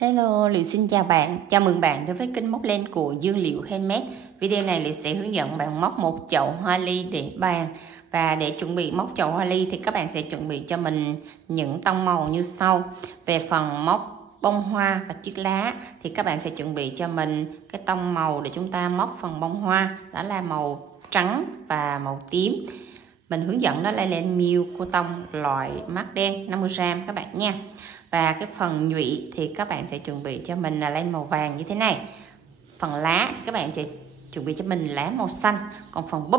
Hello, Lị xin chào bạn. Chào mừng bạn đến với kênh móc len của Dương Liệu Handmade. Video này Lị sẽ hướng dẫn bạn móc một chậu hoa ly để bàn. Và để chuẩn bị móc chậu hoa ly thì các bạn sẽ chuẩn bị cho mình những tông màu như sau. Về phần móc bông hoa và chiếc lá thì các bạn sẽ chuẩn bị cho mình cái tông màu để chúng ta móc phần bông hoa, đó là màu trắng và màu tím. Mình hướng dẫn đó là len miêu cô tông loại mát đen 50g các bạn nha. Và cái phần nhụy thì các bạn sẽ chuẩn bị cho mình là len màu vàng như thế này. Phần lá các bạn sẽ chuẩn bị cho mình lá màu xanh. Còn phần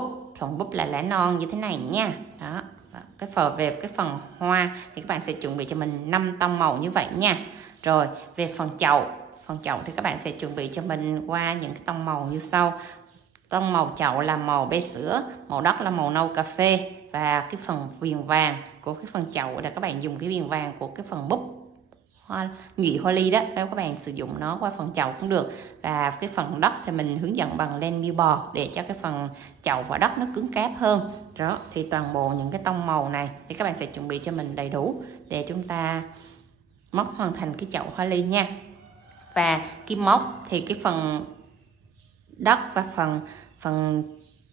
búp là lá non như thế này nha. Đó. Về cái phần hoa thì các bạn sẽ chuẩn bị cho mình 5 tông màu như vậy nha. Rồi về phần chậu thì các bạn sẽ chuẩn bị cho mình qua những cái tông màu như sau. Tông màu chậu là màu be sữa, màu đất là màu nâu cà phê, và cái phần viền vàng của cái phần chậu là các bạn dùng cái viền vàng của cái phần búp nhụy hoa ly đó, các bạn sử dụng nó qua phần chậu cũng được. Và cái phần đất thì mình hướng dẫn bằng len miêu bò để cho cái phần chậu và đất nó cứng cáp hơn. Đó thì toàn bộ những cái tông màu này thì các bạn sẽ chuẩn bị cho mình đầy đủ để chúng ta móc hoàn thành cái chậu hoa ly nha. Và kim móc thì cái phần đất và phần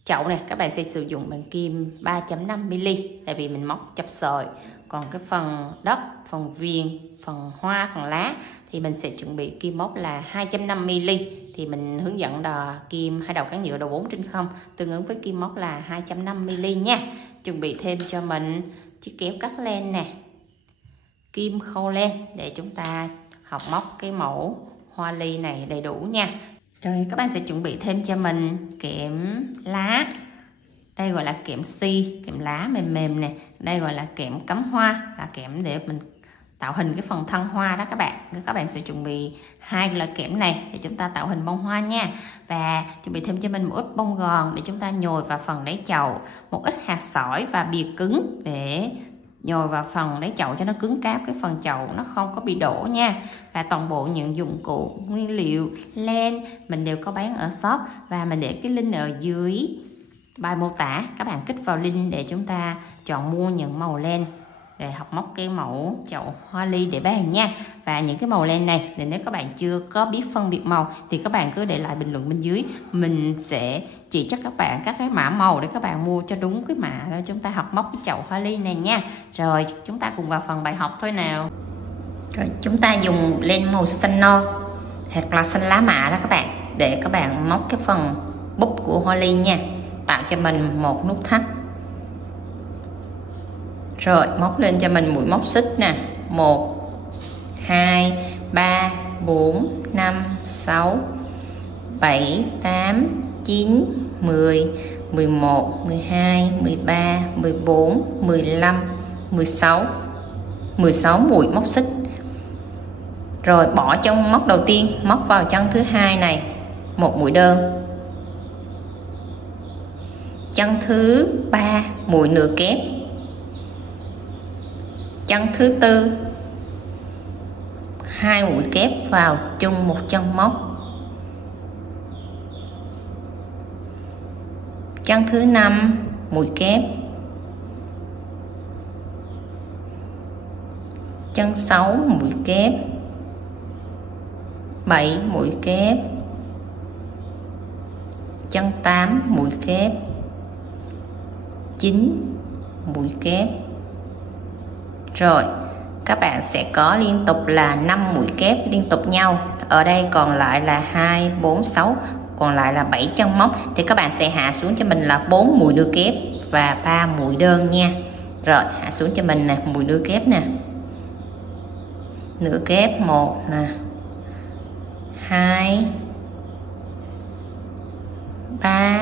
chậu này các bạn sẽ sử dụng bằng kim 3.5mm, tại vì mình móc chập sợi. Còn cái phần đất, phần viền, phần hoa, phần lá thì mình sẽ chuẩn bị kim móc là 2.5mm, thì mình hướng dẫn là kim 2 đầu cán nhựa đầu 4/0 tương ứng với kim móc là 2.5mm nha. Chuẩn bị thêm cho mình chiếc kéo cắt len nè, kim khâu len để chúng ta học móc cái mẫu hoa ly này đầy đủ nha. Rồi các bạn sẽ chuẩn bị thêm cho mình kẽm lá. Đây gọi là kẽm si, kẽm lá mềm mềm nè. Đây gọi là kẽm cắm hoa, là kẽm để mình tạo hình cái phần thân hoa đó các bạn. Các bạn sẽ chuẩn bị 2 loại kẽm này để chúng ta tạo hình bông hoa nha. Và chuẩn bị thêm cho mình một ít bông gòn để chúng ta nhồi vào phần đáy chậu, một ít hạt sỏi và bìa cứng để nhồi vào phần đáy chậu cho nó cứng cáp, cái phần chậu nó không có bị đổ nha. Và toàn bộ những dụng cụ nguyên liệu len mình đều có bán ở shop, và mình để cái link ở dưới bài mô tả, các bạn kích vào link để chúng ta chọn mua những màu len để học móc cái mẫu chậu hoa ly để bàn nha. Và những cái màu len này thì nếu các bạn chưa có biết phân biệt màu thì các bạn cứ để lại bình luận bên dưới, mình sẽ chỉ cho các bạn các cái mã màu để các bạn mua cho đúng cái mã để chúng ta học móc cái chậu hoa ly này nha. Rồi chúng ta cùng vào phần bài học thôi nào. Rồi chúng ta dùng len màu xanh non hoặc là xanh lá mạ đó các bạn, để các bạn móc cái phần búp của hoa ly nha. Tạo cho mình một nút thắt. Rồi móc lên cho mình mũi móc xích nè, 1 2 3 4 5 6 7 8 9 10 11 12 13 14 15 16 mũi móc xích. Rồi bỏ trong móc đầu tiên, móc vào chân thứ hai này một mũi đơn, chân thứ 3 mũi nửa kép, chân thứ 4 2 mũi kép vào chung một chân móc, chân thứ 5 mũi kép, chân 6 mũi kép, 7 mũi kép, chân 8 mũi kép, 9 mũi kép. Rồi các bạn sẽ có liên tục là 5 mũi kép liên tục nhau. Ở đây còn lại là 2 4 6, còn lại là 7 chân móc, thì các bạn sẽ hạ xuống cho mình là 4 mũi nửa kép và 3 mũi đơn nha. Rồi hạ xuống cho mình nè, mũi nửa kép nè, nửa kép 1 nè, 2 3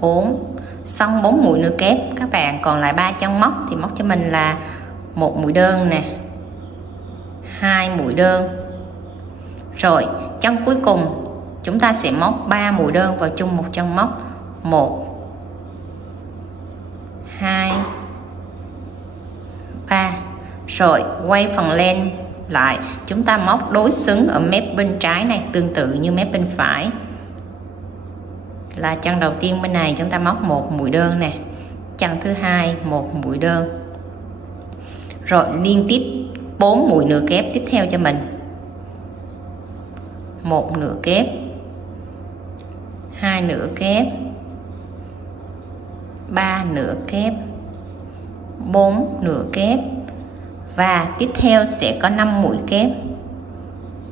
4. Xong 4 mũi nửa kép, các bạn còn lại 3 chân móc thì móc cho mình là 1 mũi đơn nè, 2 mũi đơn. Rồi chân cuối cùng chúng ta sẽ móc 3 mũi đơn vào chung một chân móc, 1 2 3. Rồi quay phần len lại, chúng ta móc đối xứng ở mép bên trái này, tương tự như mép bên phải. Là chân đầu tiên bên này chúng ta móc 1 mũi đơn nè, chân thứ hai 1 mũi đơn. Rồi liên tiếp 4 mũi nửa kép tiếp theo cho mình. 1 nửa kép, 2 nửa kép, 3 nửa kép, 4 nửa kép, và tiếp theo sẽ có 5 mũi kép.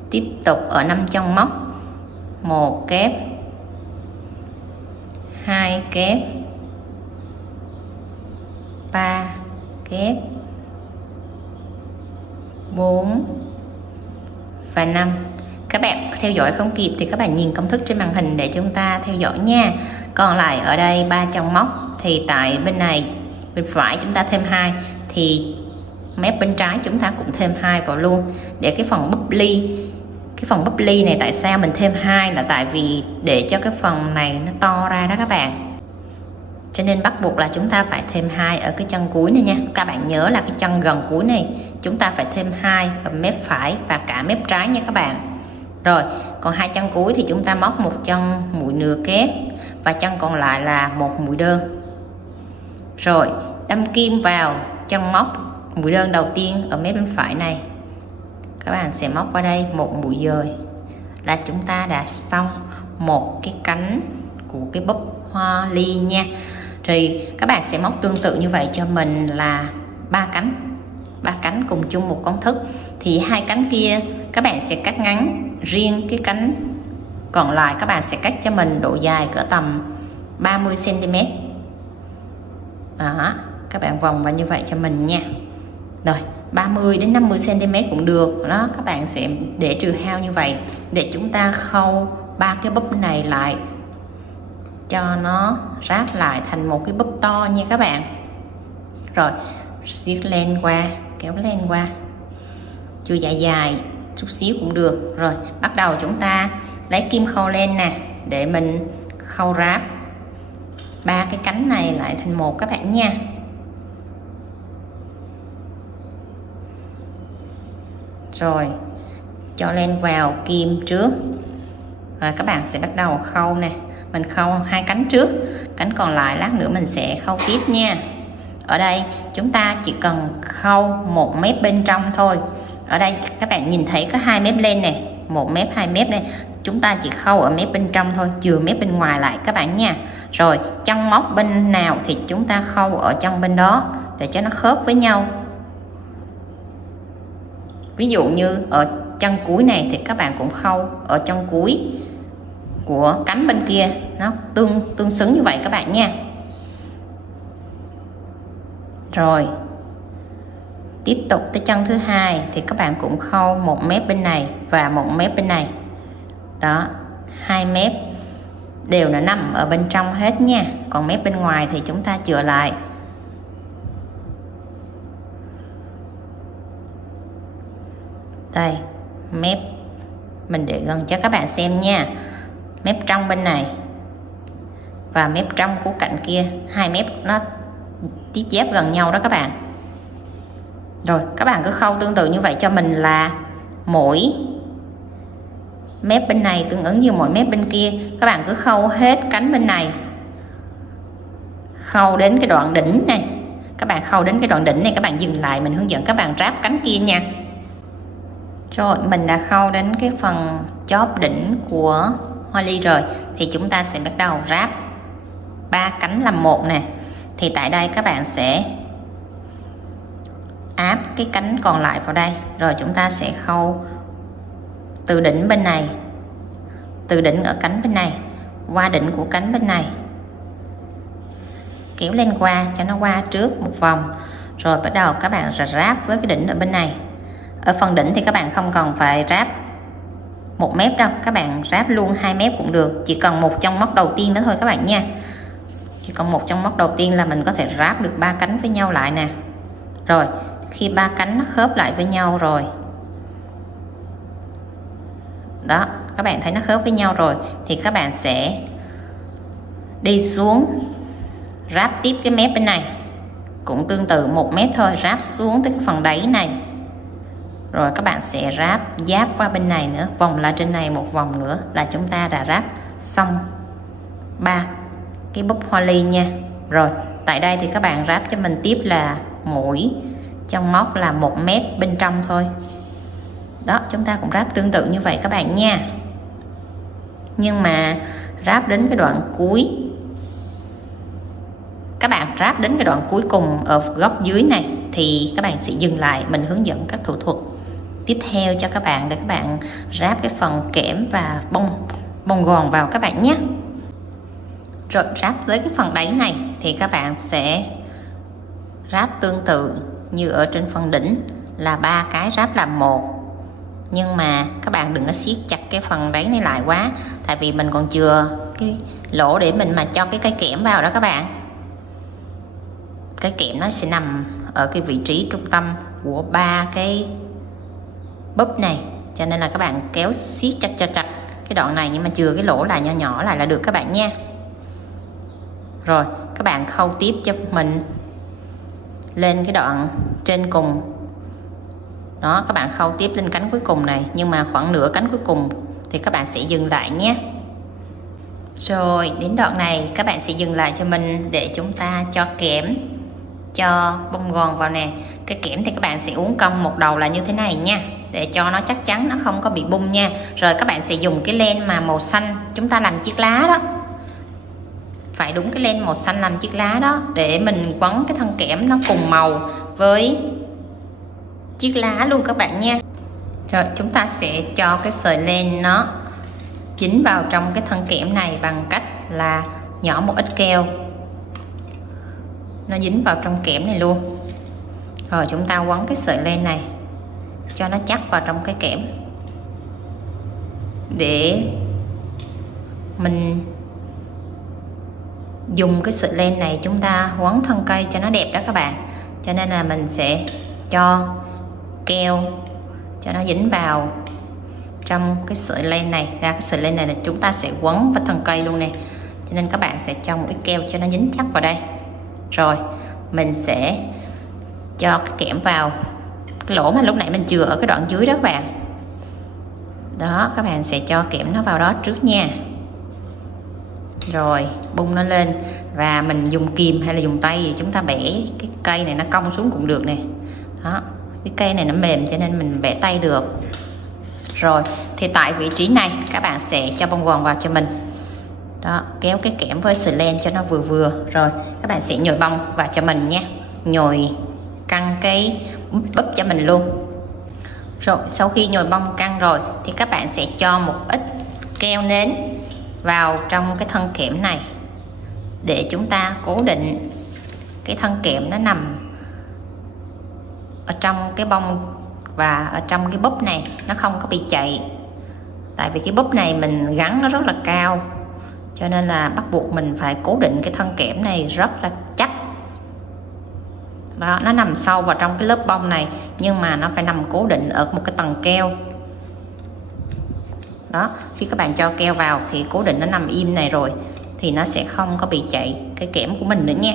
Tiếp tục ở 5 chân móc, 1 kép, 2 kép, 3 kép, 4 và 5. Các bạn theo dõi không kịp thì các bạn nhìn công thức trên màn hình để chúng ta theo dõi nha. Còn lại ở đây 3 chân móc thì tại bên này, bên phải chúng ta thêm 2 thì mép bên trái chúng ta cũng thêm 2 vào luôn. Để cái phần búp ly này, tại sao mình thêm 2 là tại vì để cho cái phần này nó to ra đó các bạn, cho nên bắt buộc là chúng ta phải thêm 2 ở cái chân cuối này nha. Các bạn nhớ là cái chân gần cuối này chúng ta phải thêm 2 ở mép phải và cả mép trái nha các bạn. Rồi còn 2 chân cuối thì chúng ta móc 1 chân mũi nửa kép và chân còn lại là 1 mũi đơn. Rồi đâm kim vào chân móc mũi đơn đầu tiên ở mép bên phải này, các bạn sẽ móc qua đây 1 mũi dời là chúng ta đã xong một cái cánh của cái búp hoa ly nha. Thì các bạn sẽ móc tương tự như vậy cho mình là 3 cánh cùng chung một công thức. Thì 2 cánh kia các bạn sẽ cắt ngắn, riêng cái cánh còn lại các bạn sẽ cắt cho mình độ dài cỡ tầm 30 cm. Đó, các bạn vòng vào như vậy cho mình nha. Rồi 30 đến 50 cm cũng được đó, các bạn sẽ để trừ hao như vậy để chúng ta khâu 3 cái búp này lại cho nó ráp lại thành một cái búp to nha các bạn. Rồi siết len qua, kéo len qua, chưa dài chút xíu cũng được. Rồi bắt đầu chúng ta lấy kim khâu len nè để mình khâu ráp 3 cái cánh này lại thành một các bạn nha. Rồi cho len vào kim trước, rồi các bạn sẽ bắt đầu khâu nè. Mình khâu 2 cánh trước, cánh còn lại lát nữa mình sẽ khâu tiếp nha. Ở đây chúng ta chỉ cần khâu 1 mép bên trong thôi. Ở đây các bạn nhìn thấy có 2 mép len này, 1 mép 2 mép này, chúng ta chỉ khâu ở mép bên trong thôi, chừa mép bên ngoài lại các bạn nha. Rồi chân móc bên nào thì chúng ta khâu ở chân bên đó để cho nó khớp với nhau. Ví dụ như ở chân cuối này thì các bạn cũng khâu ở chân cuối của cánh bên kia, nó tương xứng như vậy các bạn nha. Rồi tiếp tục tới chân thứ hai thì các bạn cũng khâu 1 mép bên này và 1 mép bên này. Đó, 2 mép đều là nằm ở bên trong hết nha. Còn mép bên ngoài thì chúng ta chừa lại. Đây, mép mình để gần cho các bạn xem nha. Mép trong bên này và mép trong của cạnh kia, 2 mép nó tiếp giáp gần nhau đó các bạn. Rồi các bạn cứ khâu tương tự như vậy cho mình là mỗi mép bên này tương ứng như mỗi mép bên kia. Các bạn cứ khâu hết cánh bên này, khâu đến cái đoạn đỉnh này. Các bạn khâu đến cái đoạn đỉnh này các bạn dừng lại, mình hướng dẫn các bạn ráp cánh kia nha. Rồi mình đã khâu đến cái phần chóp đỉnh của hoa ly rồi thì chúng ta sẽ bắt đầu ráp 3 cánh làm một nè. Thì tại đây các bạn sẽ áp cái cánh còn lại vào đây, rồi chúng ta sẽ khâu từ đỉnh bên này, từ đỉnh ở cánh bên này qua đỉnh của cánh bên này, kéo lên qua cho nó qua trước một vòng, rồi bắt đầu các bạn ráp với cái đỉnh ở bên này. Ở phần đỉnh thì các bạn không cần phải ráp 1 mép đâu, các bạn ráp luôn 2 mép cũng được, chỉ cần một chân móc đầu tiên đó thôi các bạn nha. Chỉ còn một chân móc đầu tiên là mình có thể ráp được 3 cánh với nhau lại nè. Rồi khi 3 cánh nó khớp lại với nhau rồi đó, các bạn thấy nó khớp với nhau rồi thì các bạn sẽ đi xuống ráp tiếp cái mép bên này, cũng tương tự 1 mét thôi, ráp xuống tới cái phần đáy này. Rồi các bạn sẽ ráp giáp qua bên này nữa, vòng lại trên này một vòng nữa là chúng ta đã ráp xong 3 cái búp hoa ly nha. Rồi tại đây thì các bạn ráp cho mình tiếp là mỗi trong móc là 1 mét bên trong thôi. Đó, chúng ta cũng ráp tương tự như vậy các bạn nha. Nhưng mà ráp đến cái đoạn cuối, các bạn ráp đến cái đoạn cuối cùng ở góc dưới này thì các bạn sẽ dừng lại, mình hướng dẫn các thủ thuật tiếp theo cho các bạn để các bạn ráp cái phần kẽm và bông gòn vào các bạn nhé. Rồi ráp tới cái phần đáy này thì các bạn sẽ ráp tương tự như ở trên phần đỉnh là 3 cái ráp làm một. Nhưng mà các bạn đừng có siết chặt cái phần đáy này lại quá, tại vì mình còn chừa cái lỗ để mình mà cho cái cây kẽm vào đó các bạn. Cái kẽm nó sẽ nằm ở cái vị trí trung tâm của 3 cái búp này, cho nên là các bạn kéo siết chặt cái đoạn này, nhưng mà chừa cái lỗ lại nhỏ lại là được các bạn nha. Rồi các bạn khâu tiếp cho mình lên cái đoạn trên cùng đó, các bạn khâu tiếp lên cánh cuối cùng này, nhưng mà khoảng nửa cánh cuối cùng thì các bạn sẽ dừng lại nhé. Rồi đến đoạn này các bạn sẽ dừng lại cho mình để chúng ta cho kẽm, cho bông gòn vào nè. Cái kẽm thì các bạn sẽ uốn cong một đầu là như thế này nha, để cho nó chắc chắn, nó không có bị bung nha. Rồi các bạn sẽ dùng cái len mà màu xanh chúng ta làm chiếc lá đó, phải đúng cái len màu xanh làm chiếc lá đó, để mình quấn cái thân kẽm nó cùng màu với chiếc lá luôn các bạn nha. Rồi chúng ta sẽ cho cái sợi len nó dính vào trong cái thân kẽm này bằng cách là nhỏ một ít keo, nó dính vào trong kẽm này luôn. Rồi chúng ta quấn cái sợi len này cho nó chắc vào trong cái kẽm, để mình dùng cái sợi len này chúng ta quấn thân cây cho nó đẹp đó các bạn. Cho nên là mình sẽ cho keo cho nó dính vào trong cái sợi len này. Cái sợi len này là chúng ta sẽ quấn vào thân cây luôn nè, cho nên các bạn sẽ cho một ít keo cho nó dính chắc vào đây. Rồi mình sẽ cho cái kẽm vào cái lỗ mà lúc nãy mình chừa ở cái đoạn dưới đó các bạn. Đó, các bạn sẽ cho kẽm nó vào đó trước nha. Rồi bung nó lên, và mình dùng kìm hay là dùng tay thì chúng ta bẻ cái cây này nó cong xuống cũng được nè. Đó, cái cây này nó mềm cho nên mình bẻ tay được. Rồi thì tại vị trí này các bạn sẽ cho bông gòn vào cho mình. Đó, kéo cái kẽm với sợi len cho nó vừa vừa. Rồi các bạn sẽ nhồi bông vào cho mình nha, nhồi căng cái búp cho mình luôn. Rồi sau khi nhồi bông căng rồi thì các bạn sẽ cho một ít keo nến vào trong cái thân kẽm này, để chúng ta cố định cái thân kẽm nó nằm ở trong cái bông và ở trong cái búp này, nó không có bị chạy. Tại vì cái búp này mình gắn nó rất là cao, cho nên là bắt buộc mình phải cố định cái thân kẽm này rất là chắc. Đó, nó nằm sâu vào trong cái lớp bông này, nhưng mà nó phải nằm cố định ở một cái tầng keo. Đó, khi các bạn cho keo vào thì cố định nó nằm im này rồi, thì nó sẽ không có bị chạy cái kẽm của mình nữa nha.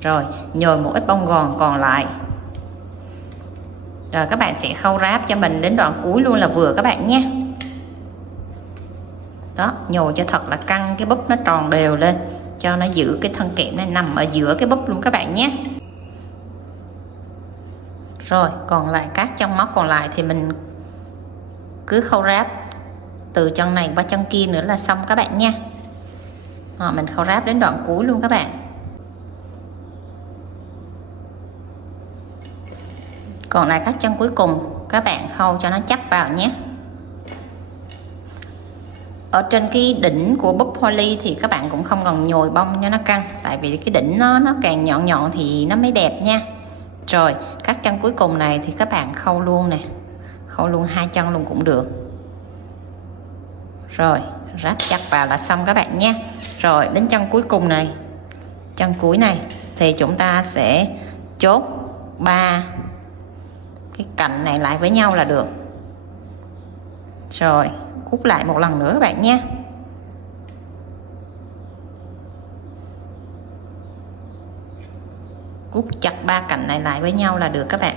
Rồi nhồi một ít bông gòn còn lại. Rồi các bạn sẽ khâu ráp cho mình đến đoạn cuối luôn là vừa các bạn nhé. Đó, nhồi cho thật là căng cái búp nó tròn đều lên, cho nó giữ cái thân kẽm này nằm ở giữa cái búp luôn các bạn nhé. Rồi còn lại các chân móc còn lại thì mình cứ khâu ráp từ chân này qua chân kia nữa là xong các bạn nha. Mình khâu ráp đến đoạn cuối luôn các bạn. Còn lại các chân cuối cùng các bạn khâu cho nó chắc vào nhé. Ở trên cái đỉnh của búp hoa ly thì các bạn cũng không cần nhồi bông cho nó căng, tại vì cái đỉnh nó càng nhọn nhọn thì nó mới đẹp nha. Rồi các chân cuối cùng này thì các bạn khâu luôn nè, khâu luôn 2 chân luôn cũng được. Rồi ráp chặt vào là xong các bạn nhé. Rồi đến chân cuối cùng này, chân cuối này thì chúng ta sẽ chốt 3 cái cạnh này lại với nhau là được. Rồi hút lại một lần nữa các bạn nhé. Cút chặt 3 cạnh này lại với nhau là được các bạn.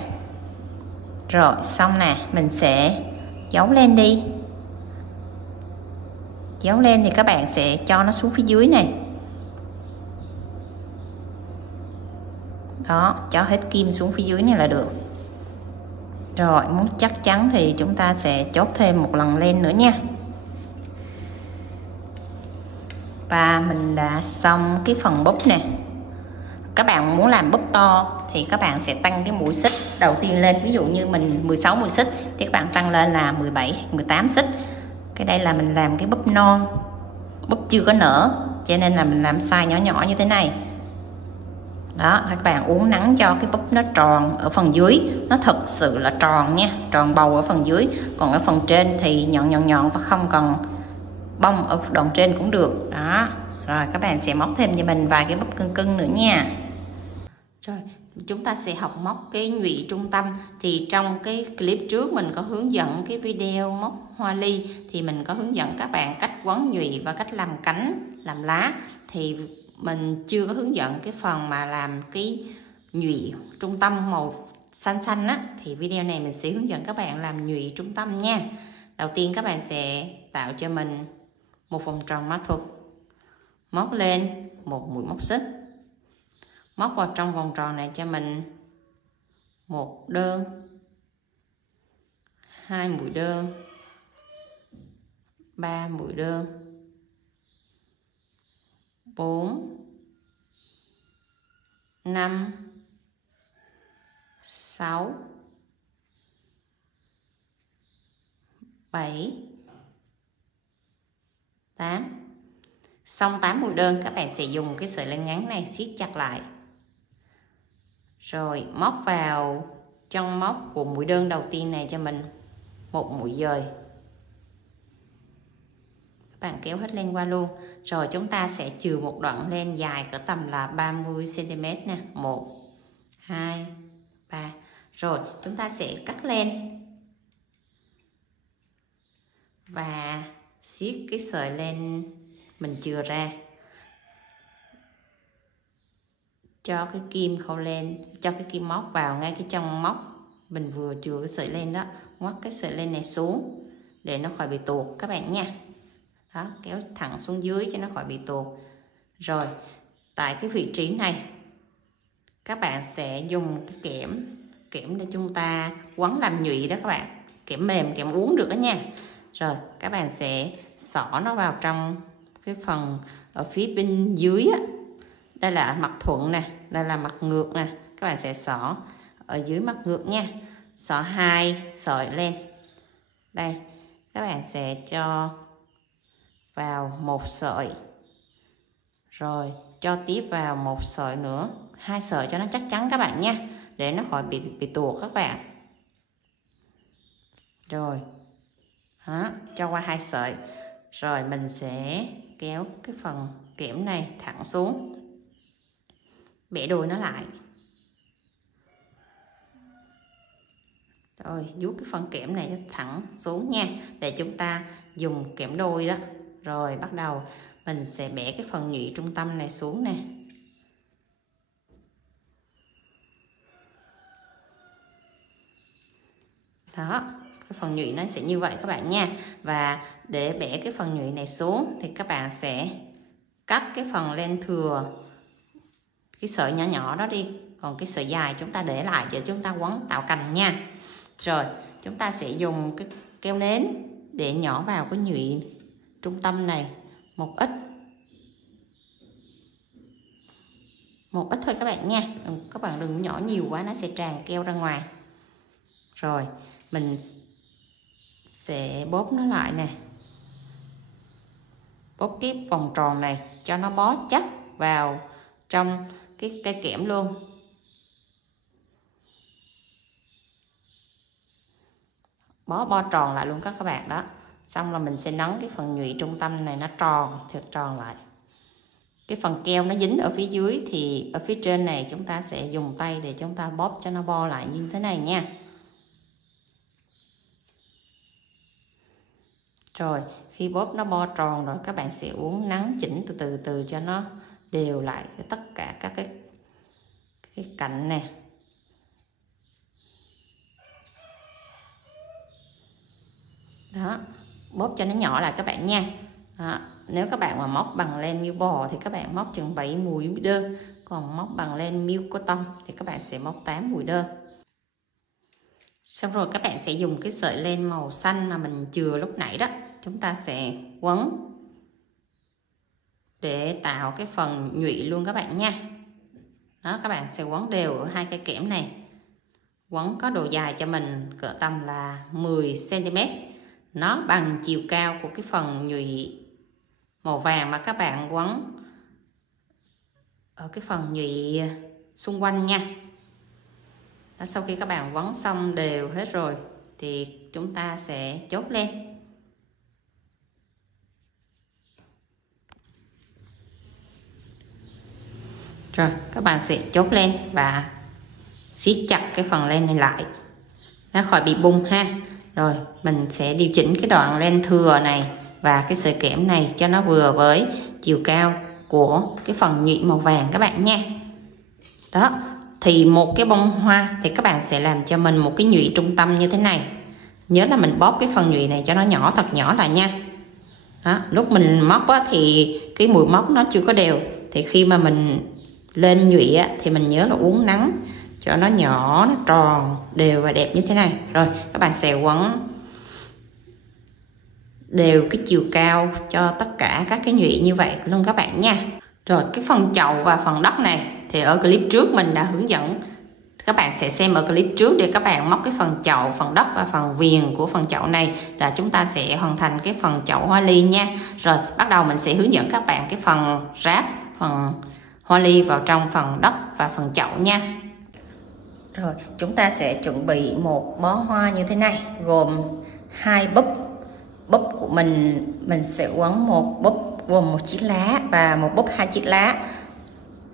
Rồi xong nè, mình sẽ giấu lên đi. Giấu lên thì các bạn sẽ cho nó xuống phía dưới này. Đó, cho hết kim xuống phía dưới này là được. Rồi, muốn chắc chắn thì chúng ta sẽ chốt thêm một lần len nữa nha. Và mình đã xong cái phần búp nè. Các bạn muốn làm búp to thì các bạn sẽ tăng cái mũi xích đầu tiên lên. Ví dụ như mình 16 mũi xích thì các bạn tăng lên là 17, 18 xích. Cái đây là mình làm cái búp non, búp chưa có nở, cho nên là mình làm size nhỏ nhỏ như thế này. Đó, các bạn uốn nắn cho cái búp nó tròn ở phần dưới, nó thật sự là tròn nha, tròn bầu ở phần dưới. Còn ở phần trên thì nhọn và không cần bông ở đoạn trên cũng được. Đó, rồi các bạn sẽ móc thêm cho mình vài cái búp cưng nữa nha. Rồi, chúng ta sẽ học móc cái nhụy trung tâm. Thì trong cái clip trước mình có hướng dẫn cái video móc hoa ly, thì mình có hướng dẫn các bạn cách quấn nhụy và cách làm cánh, làm lá. Thì mình chưa có hướng dẫn cái phần mà làm cái nhụy trung tâm màu xanh á. Thì video này mình sẽ hướng dẫn các bạn làm nhụy trung tâm nha. Đầu tiên các bạn sẽ tạo cho mình một vòng tròn mã thuật, móc lên một mũi móc xích, móc vào trong vòng tròn này cho mình một đơn, 2 mũi đơn, 3 mũi đơn, 4, 5, 6, 7, 8. Xong 8 mũi đơn, các bạn sẽ dùng cái sợi len ngắn này siết chặt lại. Rồi móc vào trong móc của mũi đơn đầu tiên này cho mình một mũi dời. Các bạn kéo hết len qua luôn. Rồi chúng ta sẽ chừa một đoạn len dài cỡ tầm là 30 cm nè. 1, 2, 3. Rồi chúng ta sẽ cắt len và siết cái sợi len mình chừa ra, cho cái kim khâu len, cho cái kim móc vào ngay cái trong móc mình vừa chừa cái sợi len đó, ngoắt cái sợi len này xuống để nó khỏi bị tuột các bạn nha. Đó, kéo thẳng xuống dưới cho nó khỏi bị tuột. Rồi tại cái vị trí này các bạn sẽ dùng cái kẽm để chúng ta quấn làm nhụy đó các bạn, kẽm mềm, kẽm uốn được đó nha. Rồi các bạn sẽ xỏ nó vào trong cái phần ở phía bên dưới á. Đây là mặt thuận nè, đây là mặt ngược nè, các bạn sẽ xỏ ở dưới mặt ngược nha. Xỏ 2 sợi len. Đây, các bạn sẽ cho vào một sợi, rồi cho tiếp vào một sợi nữa, 2 sợi cho nó chắc chắn các bạn nha, để nó khỏi bị tuột các bạn. Rồi đó, cho qua 2 sợi. Rồi mình sẽ kéo cái phần kẽm này thẳng xuống, bẻ đuôi nó lại. Rồi vuốt cái phần kẽm này thẳng xuống nha, để chúng ta dùng kẽm đôi đó. Rồi bắt đầu mình sẽ bẻ cái phần nhụy trung tâm này xuống nè. Đó, cái phần nhụy nó sẽ như vậy các bạn nha. Và để bẻ cái phần nhụy này xuống thì các bạn sẽ cắt cái phần len thừa, cái sợi nhỏ nhỏ đó đi, còn cái sợi dài chúng ta để lại để chúng ta quấn tạo cành nha. Rồi chúng ta sẽ dùng cái keo nến để nhỏ vào cái nhụy trung tâm này một ít thôi các bạn nha. Các bạn đừng nhỏ nhiều quá, nó sẽ tràn keo ra ngoài. Rồi mình sẽ bóp nó lại nè, bóp cái vòng tròn này cho nó bó chắc vào trong cái cây kẽm luôn. Bo tròn lại luôn các bạn đó. Xong là mình sẽ nắn cái phần nhụy trung tâm này nó tròn, thật tròn lại. Cái phần keo nó dính ở phía dưới thì ở phía trên này chúng ta sẽ dùng tay để chúng ta bóp cho nó bo lại như thế này nha. Rồi khi bóp nó bo tròn rồi, các bạn sẽ uốn nắn chỉnh từ từ cho nó đều lại tất cả các cái cạnh nè. Đó, bóp cho nó nhỏ lại các bạn nha. Đó, nếu các bạn mà móc bằng len như bò thì các bạn móc chừng 7 mũi đơn, Còn móc bằng len milk cotton thì các bạn sẽ móc 8 mũi đơn. Xong rồi các bạn sẽ dùng cái sợi len màu xanh mà mình chừa lúc nãy đó, chúng ta sẽ quấn để tạo cái phần nhụy luôn các bạn nha. Đó, các bạn sẽ quấn đều ở hai cái kẽm này. Quấn có độ dài cho mình cỡ tầm là 10 cm. Nó bằng chiều cao của cái phần nhụy màu vàng mà các bạn quấn ở cái phần nhụy xung quanh nha. Đó, sau khi các bạn quấn xong đều hết rồi thì chúng ta sẽ chốt len. Rồi các bạn sẽ chốt len và siết chặt cái phần len này lại nó khỏi bị bung ha. Rồi mình sẽ điều chỉnh cái đoạn len thừa này và cái sợi kẽm này cho nó vừa với chiều cao của cái phần nhụy màu vàng các bạn nha. Đó, thì một cái bông hoa thì các bạn sẽ làm cho mình một cái nhụy trung tâm như thế này. Nhớ là mình bóp cái phần nhụy này cho nó nhỏ, thật nhỏ lại nha. Đó, lúc mình móc á, thì cái mũi móc nó chưa có đều, thì khi mà mình lên nhụy á, thì mình nhớ là uốn nắn cho nó nhỏ, nó tròn đều và đẹp như thế này. Rồi các bạn sẽ quấn đều cái chiều cao cho tất cả các cái nhụy như vậy luôn các bạn nha. Rồi cái phần chậu và phần đất này thì ở clip trước mình đã hướng dẫn, các bạn sẽ xem ở clip trước để các bạn móc cái phần chậu, phần đất và phần viền của phần chậu này là chúng ta sẽ hoàn thành cái phần chậu hoa ly nha. Rồi bắt đầu mình sẽ hướng dẫn các bạn cái phần ráp phần hoa ly vào trong phần đất và phần chậu nha. Rồi chúng ta sẽ chuẩn bị một bó hoa như thế này gồm 2 búp. Búp của mình sẽ quấn một búp gồm 1 chiếc lá và một búp 2 chiếc lá,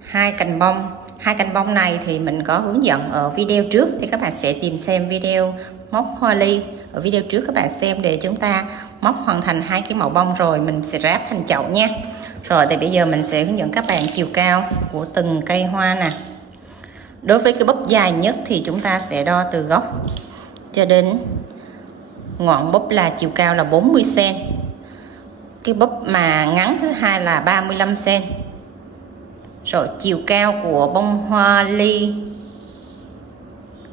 2 cành bông. 2 cành bông này thì mình có hướng dẫn ở video trước, thì các bạn sẽ tìm xem video móc hoa ly ở video trước các bạn xem để chúng ta móc hoàn thành 2 cái màu bông rồi mình sẽ ráp thành chậu nha. Rồi thì bây giờ mình sẽ hướng dẫn các bạn chiều cao của từng cây hoa nè. Đối với cái búp dài nhất thì chúng ta sẽ đo từ gốc cho đến ngọn búp là chiều cao là 40 cm. Cái búp mà ngắn thứ hai là 35 cm. Rồi chiều cao của bông hoa ly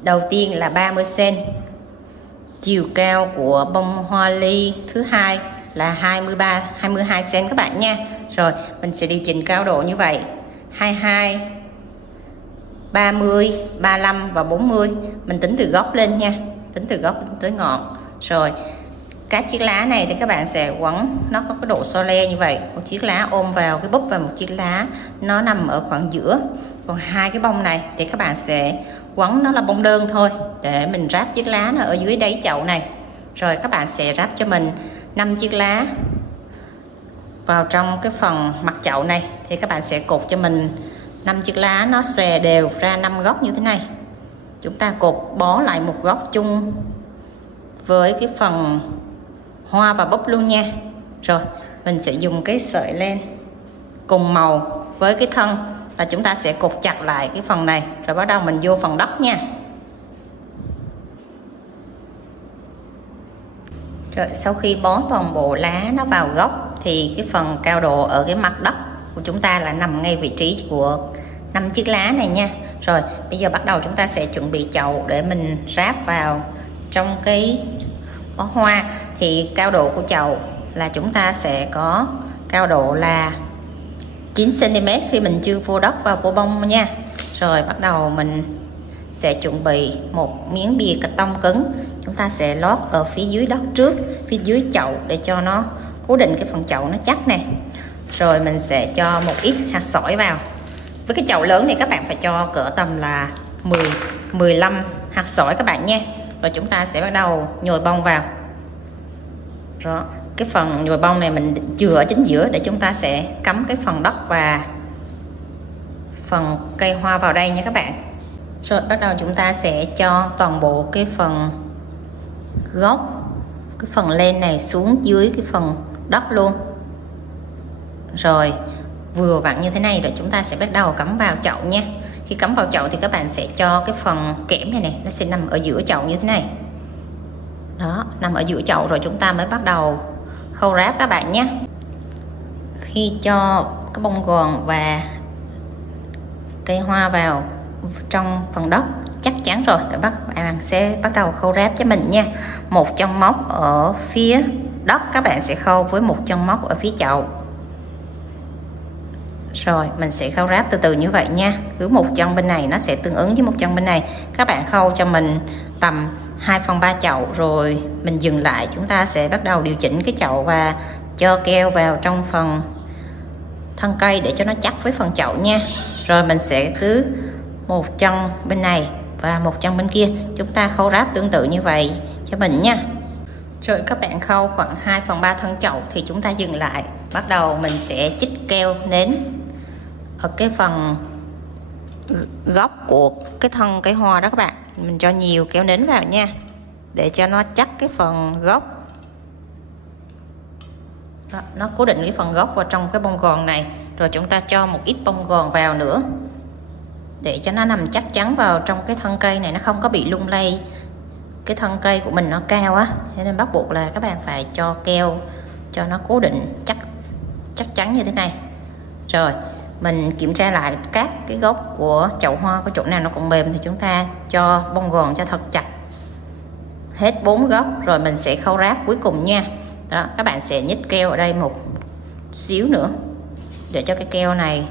đầu tiên là 30 cm. Chiều cao của bông hoa ly thứ hai là 22 cm các bạn nha. Rồi mình sẽ điều chỉnh cao độ như vậy: 22, 30, 35 và 40. Mình tính từ gốc lên nha, tính từ gốc tới ngọn. Rồi các chiếc lá này thì các bạn sẽ quấn nó có cái độ so le như vậy, một chiếc lá ôm vào cái búp và một chiếc lá nó nằm ở khoảng giữa. Còn 2 cái bông này thì các bạn sẽ quấn nó là bông đơn thôi để mình ráp chiếc lá nó ở dưới đáy chậu này. Rồi các bạn sẽ ráp cho mình 5 chiếc lá vào trong cái phần mặt chậu này, thì các bạn sẽ cột cho mình 5 chiếc lá nó xòe đều ra 5 góc như thế này. Chúng ta cột bó lại một góc chung với cái phần hoa và búp luôn nha. Rồi mình sẽ dùng cái sợi len cùng màu với cái thân là chúng ta sẽ cột chặt lại cái phần này, rồi bắt đầu mình vô phần đất nha. Rồi sau khi bó toàn bộ lá nó vào gốc thì cái phần cao độ ở cái mặt đất của chúng ta là nằm ngay vị trí của 5 chiếc lá này nha. Rồi bây giờ bắt đầu chúng ta sẽ chuẩn bị chậu để mình ráp vào trong cái bó hoa. Thì cao độ của chậu là chúng ta sẽ có cao độ là 9 cm khi mình chưa vô đất và vô bông nha. Rồi bắt đầu mình sẽ chuẩn bị một miếng bìa cà tông cứng, chúng ta sẽ lót ở phía dưới đất trước, phía dưới chậu để cho nó cố định cái phần chậu nó chắc nè. Rồi mình sẽ cho một ít hạt sỏi vào. Với cái chậu lớn này các bạn phải cho cỡ tầm là 15 hạt sỏi các bạn nha. Rồi chúng ta sẽ bắt đầu nhồi bông vào. Đó, cái phần nhồi bông này mình chừa ở chính giữa để chúng ta sẽ cắm cái phần đất và phần cây hoa vào đây nha các bạn. Rồi bắt đầu chúng ta sẽ cho toàn bộ cái phần gốc, cái phần len này xuống dưới cái phần đất luôn. Rồi vừa vặn như thế này rồi chúng ta sẽ bắt đầu cắm vào chậu nha. Khi cắm vào chậu thì các bạn sẽ cho cái phần kẽm này nó sẽ nằm ở giữa chậu như thế này. Đó, nằm ở giữa chậu rồi chúng ta mới bắt đầu khâu ráp các bạn nhé. Khi cho cái bông gòn và cây hoa vào trong phần đất chắc chắn rồi. Các bạn sẽ bắt đầu khâu ráp cho mình nha. Một chân móc ở phía đất các bạn sẽ khâu với một chân móc ở phía chậu. Rồi mình sẽ khâu ráp từ từ như vậy nha. Cứ một chân bên này nó sẽ tương ứng với một chân bên này. Các bạn khâu cho mình tầm 2/3 chậu rồi mình dừng lại. Chúng ta sẽ bắt đầu điều chỉnh cái chậu và cho keo vào trong phần thân cây để cho nó chắc với phần chậu nha. Rồi mình sẽ cứ một chân bên này và một chân bên kia chúng ta khâu ráp tương tự như vậy cho mình nha. Rồi các bạn khâu khoảng 2/3 thân chậu thì chúng ta dừng lại. Bắt đầu mình sẽ chích keo nến ở cái phần gốc của cái thân cây hoa đó các bạn. Mình cho nhiều keo nến vào nha để cho nó chắc cái phần gốc đó, nó cố định cái phần gốc vào trong cái bông gòn này. Rồi chúng ta cho một ít bông gòn vào nữa để cho nó nằm chắc chắn vào trong cái thân cây này, nó không có bị lung lay. Cái thân cây của mình nó cao á, cho nên bắt buộc là các bạn phải cho keo cho nó cố định chắc chắn như thế này. Rồi mình kiểm tra lại các cái gốc của chậu hoa, có chỗ nào nó còn mềm thì chúng ta cho bông gòn cho thật chặt hết 4 gốc. Rồi mình sẽ khâu ráp cuối cùng nha. Đó, các bạn sẽ nhích keo ở đây một xíu nữa để cho cái keo này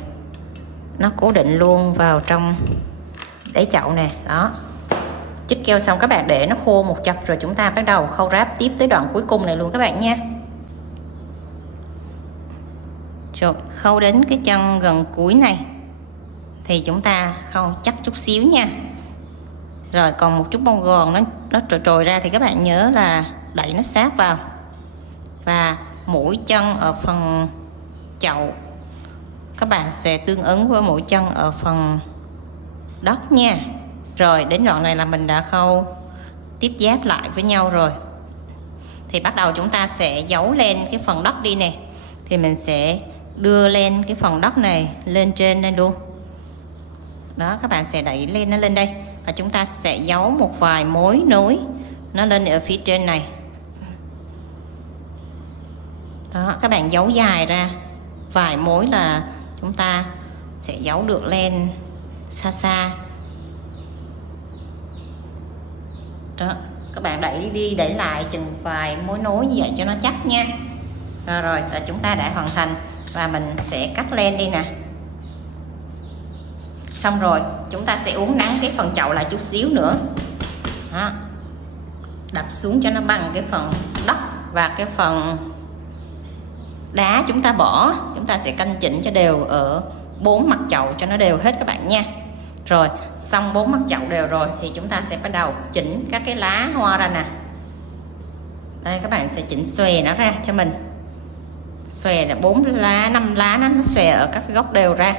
nó cố định luôn vào trong đáy chậu nè. Đó, chích keo xong các bạn để nó khô một chập rồi chúng ta bắt đầu khâu ráp tiếp tới đoạn cuối cùng này luôn các bạn nha. Rồi khâu đến cái chân gần cuối này thì chúng ta khâu chắc chút xíu nha. Rồi còn một chút bông gòn nó trồi ra thì các bạn nhớ là đẩy nó sát vào. Và mũi chân ở phần chậu các bạn sẽ tương ứng với mũi chân ở phần đất nha. Rồi đến đoạn này là mình đã khâu tiếp giáp lại với nhau rồi. Thì bắt đầu chúng ta sẽ giấu lên cái phần đất đi nè. Thì mình sẽ đưa lên cái phần đất này lên trên đây luôn. Đó, các bạn sẽ đẩy lên nó lên đây. Và chúng ta sẽ giấu một vài mối nối nó lên ở phía trên này. Đó, các bạn giấu dài ra vài mối là chúng ta sẽ giấu được lên xa xa. Đó, các bạn đẩy đi đẩy lại chừng vài mối nối như vậy cho nó chắc nha. Rồi là chúng ta đã hoàn thành và mình sẽ cắt len đi nè. Xong rồi chúng ta sẽ uốn nắn cái phần chậu lại chút xíu nữa. Đó, đập xuống cho nó bằng cái phần đất và cái phần đá chúng ta bỏ. Chúng ta sẽ canh chỉnh cho đều ở 4 mặt chậu cho nó đều hết các bạn nha. Rồi xong 4 mặt chậu đều rồi thì chúng ta sẽ bắt đầu chỉnh các cái lá hoa ra nè. Đây các bạn sẽ chỉnh xòe nó ra cho mình. Xòe là 4 lá 5 lá nó xòe ở các cái góc đều ra.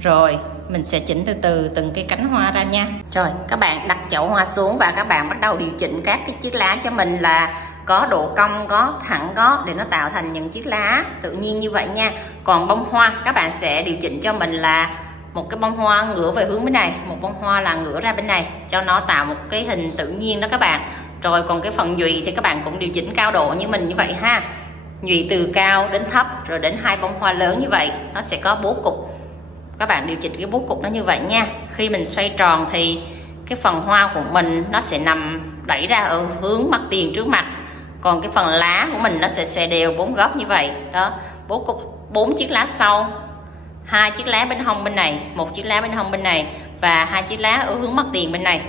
Rồi mình sẽ chỉnh từ từ từng cái cánh hoa ra nha. Rồi các bạn đặt chậu hoa xuống và các bạn bắt đầu điều chỉnh các cái chiếc lá cho mình là có độ cong, có thẳng, có để nó tạo thành những chiếc lá tự nhiên như vậy nha. Còn bông hoa các bạn sẽ điều chỉnh cho mình là một cái bông hoa ngửa về hướng bên này, một bông hoa là ngửa ra bên này cho nó tạo một cái hình tự nhiên đó các bạn. Rồi còn cái phần nhụy thì các bạn cũng điều chỉnh cao độ như mình như vậy ha. Nhụy từ cao đến thấp rồi đến 2 bông hoa lớn như vậy, nó sẽ có bố cục. Các bạn điều chỉnh cái bố cục nó như vậy nha. Khi mình xoay tròn thì cái phần hoa của mình nó sẽ nằm đẩy ra ở hướng mặt tiền trước mặt. Còn cái phần lá của mình nó sẽ xòe đều 4 góc như vậy. Đó, bố cục 4 chiếc lá sau, 2 chiếc lá bên hông bên này, 1 chiếc lá bên hông bên này và 2 chiếc lá ở hướng mặt tiền bên này.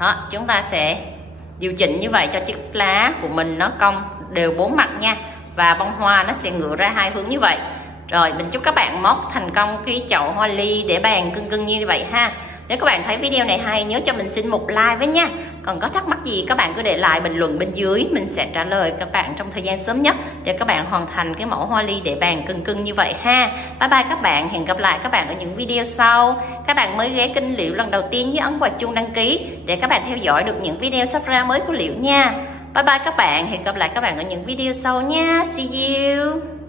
Đó, chúng ta sẽ điều chỉnh như vậy cho chiếc lá của mình nó cong đều 4 mặt nha. Và bông hoa nó sẽ ngửa ra 2 hướng như vậy. Rồi mình chúc các bạn móc thành công cái chậu hoa ly để bàn cưng cưng như vậy ha. Nếu các bạn thấy video này hay nhớ cho mình xin một like với nha. Còn có thắc mắc gì các bạn cứ để lại bình luận bên dưới, mình sẽ trả lời các bạn trong thời gian sớm nhất để các bạn hoàn thành cái mẫu hoa ly để bàn cưng cưng như vậy ha. Bye bye các bạn, hẹn gặp lại các bạn ở những video sau. Các bạn mới ghé kênh Liễu lần đầu tiên nhớ ấn vào chuông đăng ký để các bạn theo dõi được những video sắp ra mới của Liễu nha. Bye bye các bạn, hẹn gặp lại các bạn ở những video sau nha. See you.